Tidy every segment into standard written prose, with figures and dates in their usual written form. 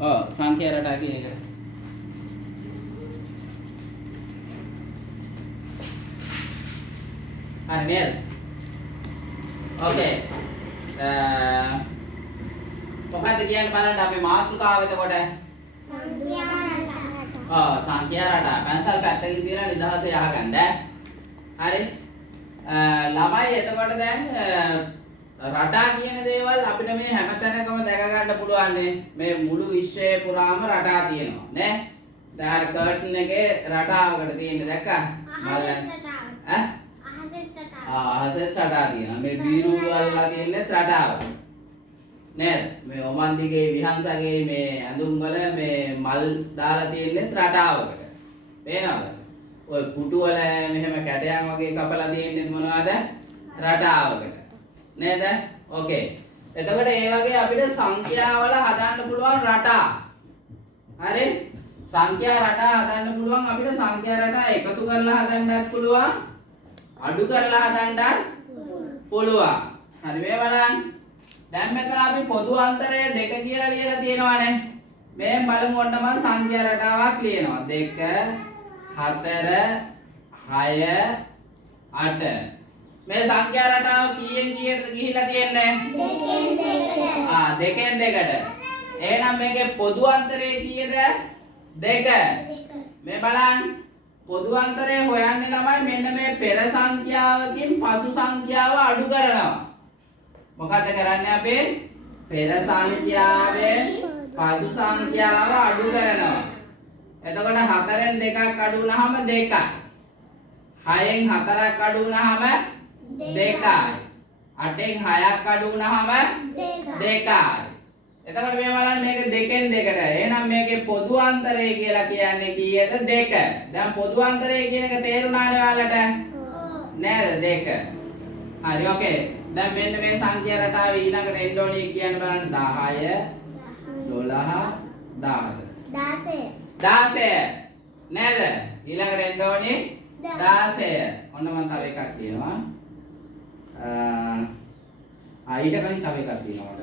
ඔව් සංඛ්‍යා රටා කියන එක. හරි නේද? ඕකේ. මොකක්ද කියන්නේ බලන්න අපේ මාතෘකාව එතකොට සංඛ්‍යා රටා. පැන්සල් පැත්තකින් තියලා නිදහස යහගන්න. හරි. ළමයි එතකොට දැන් රටා කියන දේවල් අපිට මේ හැමතැනකම දැක ගන්න පුළුවන් මේ මුළු විශ්වයේ පුරාම රටා තියෙනවා නේ. දැන් අර කර්ටන් එකේ රටාවකට තියෙන්නේ දැක්කා? අහසෙත් රටා තියෙනවා. මේ බීරුළු අල්ලලා තියෙන්නේ රටාව. නේද? මේ ඔමන්දිගේ විහංසගේ මේ ඇඳුම් වල මේ මල් දාලා තියෙන්නේ රටාවකට. පේනවද? ඔය පුටු වල මෙහෙම කැටයන් වගේ කපලා තියෙන්නේ මොනවද? රටාවකට. නේද? ඕකේ. එතකොට ඒ වගේ අපිට සංඛ්‍යාවල හදන්න පුළුවන් රටා. හරි? සංඛ්‍යා රටා හදන්න පුළුවන් අපිට සංඛ්‍යා රටා එකතු කරලා හදන්නත් පුළුවන්. අඩු කරලා හදන්නත් පුළුවන්. හරි මේ බලන්න. දැන් මෙතන අපි පොදු අන්තරය 2 කියලා ලියලා තියෙනවානේ. මෙහෙන් බලමු ඔන්න මම සංඛ්‍යා රටාවක් ලියනවා. 2 4 6 8. මේ සංඛ්‍යා රටාව කීයෙන් කීයටද ගිහිල්ලා තියෙන්නේ? 2න් 2ට. එහෙනම් මේකේ පොදු අන්තරය කීයද? 2. මේ බලන්න. පොදු අන්තරය හොයන්නේ ළමයි මෙන්න මේ පෙර සංඛ්‍යාවකින් පසු සංඛ්‍යාව අඩු කරනවා. මොකද කරන්නේ අපි? පෙර සංඛ්‍යාවෙන් පසු සංඛ්‍යාව අඩු කරනවා. එතකොට 4න් 2ක් අඩු වුනහම 2යි. 6න් 4ක් අඩු වුනහම 2යි. 8න් 6ක් අඩු වුනහම 2යි. එතකොට මේ බලන්න මේක 2න් 2ට. එහෙනම් මේකේ පොදු අන්තරය කියලා කියන්නේ කීයද? 2. දැන් පොදු අන්තරය කියන එක තේරුණානේ ඔයාලට? නේද? 2. හරි ඕකේ. දැන් මෙන්න මේ සංඛ්‍යා රටාවේ ඊළඟට එන්න ඕනේ කියන්න බලන්න 10 12 16 නේද? ඊළඟට එන්න ඕනේ 16. ඔන්න මම තව එකක් කියනවා. ඊට කලින් තව එකක් තියෙනවා මට.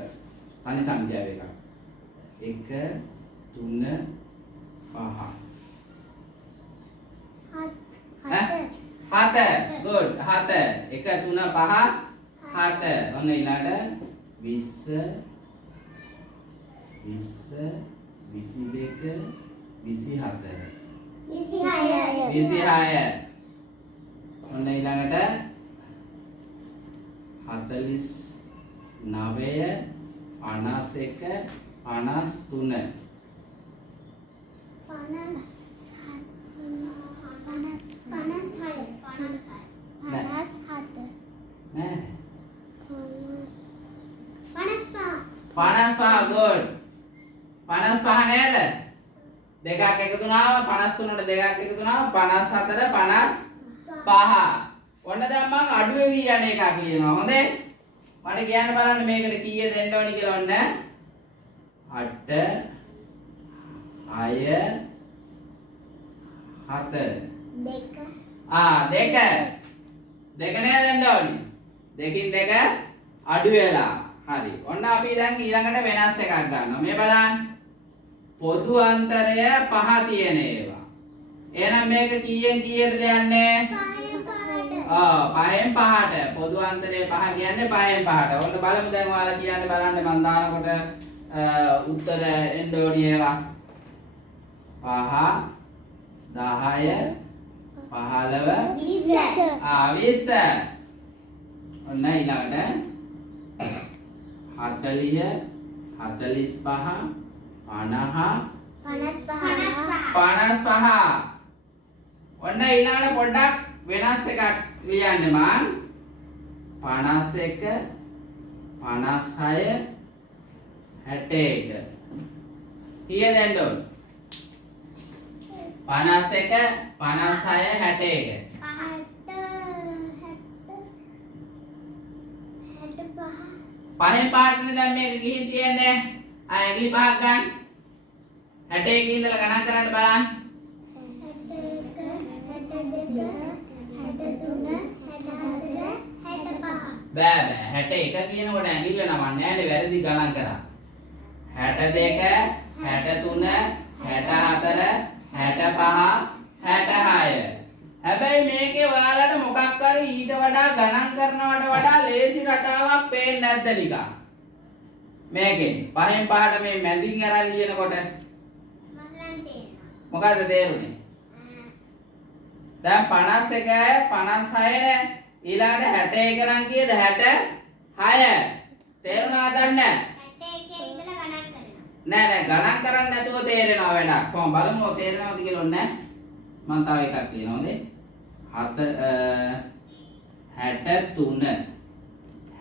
අනේ සංඛ්‍යාව එකක්. 1 3 5 7 good 7 1 3 5 7 ඔන්න ඊළඟට 20 22 27 26 ඔන්න ඊළඟට 49 51 53 55 good 55 නේද? දෙකක් එකතු වුණාම 53ට දෙකක් එකතු වුණාම 54 55. ඔන්න දැන් මම අඩු වෙවි යන එකක් ලියනවා. හොඳේ? මට කියන්න බලන්න මේකට කීය දෙන්න ඕනි කියලා ඔන්න 8 6 7 2 නේද දෙන්න ඕනි. 2කින් 2 අඩු වෙලා. හරි. ඔන්න අපි දැන් ඊළඟට වෙනස් එකක් ගන්නවා. මේ බලන්න. පොදු අන්තරය 5 තියෙන ඒවා. එහෙනම් මේක කීයෙන් කීයටද යන්නේ? 5න් 5ට. පොදු අන්තරය 5 කියන්නේ 5න් 5ට. ඔන්න බලමු දැන් ඔයාලා කියන්න බලන්න මම දානකොට උත්තර එන්න ඕනි ඒවා. 5 10 15 20. ඔන්න ඊළඟට 40 45 55. ඔන්න ඊළඟට පොඩ්ඩක් වෙනස් එකක් ලියන්න මං 51 56 61 කීයද දෙන්න ඕන 51 56 61 පහෙන් පාටනේ දැන් මේක ගිහින් තියන්නේ ඇඟිලි පහක් ගන්න 61 ඉඳලා ගණන් කරන්න බලන්න 61 බෑ 61 කියනකොට ඇඟිල්ල නමන්නේ නෑනේ වැරදි ගණන් කරා 62 63 63 64 65 66 හැබැයි මේකේ ඔයාලට මොකක් හරි ඊට වඩා ගණන් කරනවට වඩා ලේසි රටාවක් පේන්නේ නැද්ද නිකන් මේකෙන් පහෙන් පහට මේ මැදින් අරන් ලියනකොට මොකද්ද තේරුනේ දැන් 51යි 56 නේ ඊළඟට 61 නම් කීයද 66 තේරුණාද නැහැ 61 ඉඳලා ගණන් කරනවා නෑ ගණන් කරන්නේ නැතුව තේරෙනවා වැඩක් කොහොම බලමු තේරෙනවද කියලා ඕනේ මම තව එකක් කියනවාද 63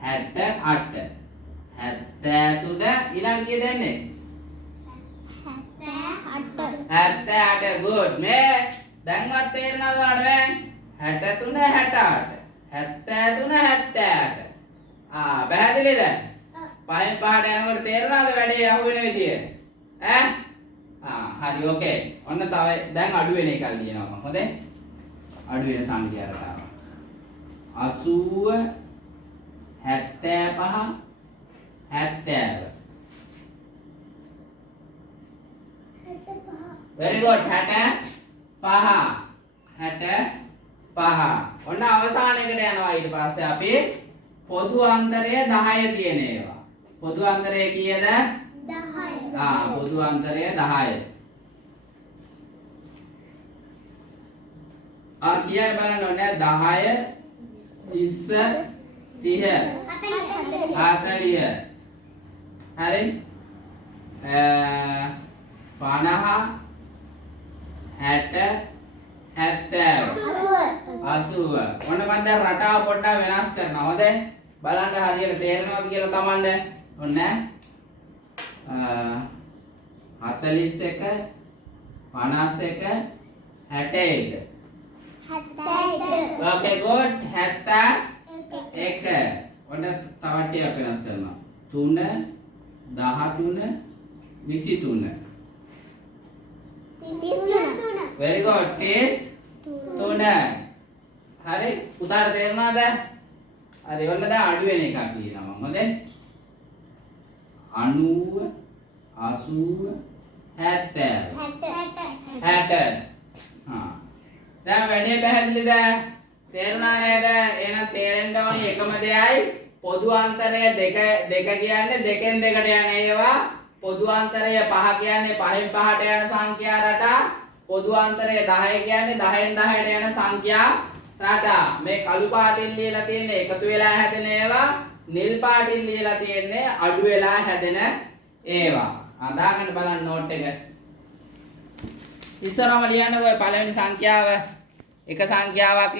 68 73 ඊළඟ කීයද එන්නේ 78 good මේ දැන්වත් තේරෙනවද ඔයාලට මේ 63 68 73 78 පැහැදිලිද පහෙන් පහට යනකොට තේරෙනවද වැඩේ අහුවෙන විදිය හරි ඕකේ ඔන්න තව දැන් අඩු වෙන එකක් ලියනවා මම හොඳේ අඩු වෙන සංඛ්‍යා රටාව 80 75 70 very good 65 ඔන්න අවසානයකට යනවා ඊට පස්සේ අපි පොදු අන්තරය 10 තියෙන ඒවා පොදු අන්තරය කීයද 10 පොදු අන්තරය 10 කියන්න බලන්න ඕනේ 10 20 30 40 හරි 50 60 70 ඔන්න මම දැන් රටාව පොඩ්ඩක් වෙනස් කරනවා හොඳේ බලන්න හරියට තේරෙනවද කියලා තමන්ට ඔන්න 41 51 61 okay good 71 ඔන්න තව ටිකක් වෙනස් කරනවා 3 13 23 very good 33 හරි උදාහරණ තේරුණාද හරි ඔන්න දැන් අඩු වෙන එකක් ලියනවා මම හොඳේ 90 80 70 දැන් වැඩේ පැහැදිලිද තේරුණා නේද එහෙනම් තේරෙන්න ඕනි එකම දෙයයි පොදු අන්තරය දෙක කියන්නේ දෙකෙන් දෙකට යන ඒවා පොදු අන්තරය 5 කියන්නේ 5න් 5ට යන සංඛ්‍යා රටා පොදු අන්තරය 10 කියන්නේ 10න් 10ට යන සංඛ්‍යා රටා මේ කළු පාටින් ලියලා තියෙන්නේ එකතු වෙලා හැදෙන ඒවා නිල් පාටින් ලියලා තියෙන්නේ අඩු වෙලා හැදෙන ඒවා දාගන්න බලන්න නෝට් එක ඉස්සරහම ලියන්න ඔය පළවෙනි සංඛ්‍යාව එක සංඛ්‍යාවක්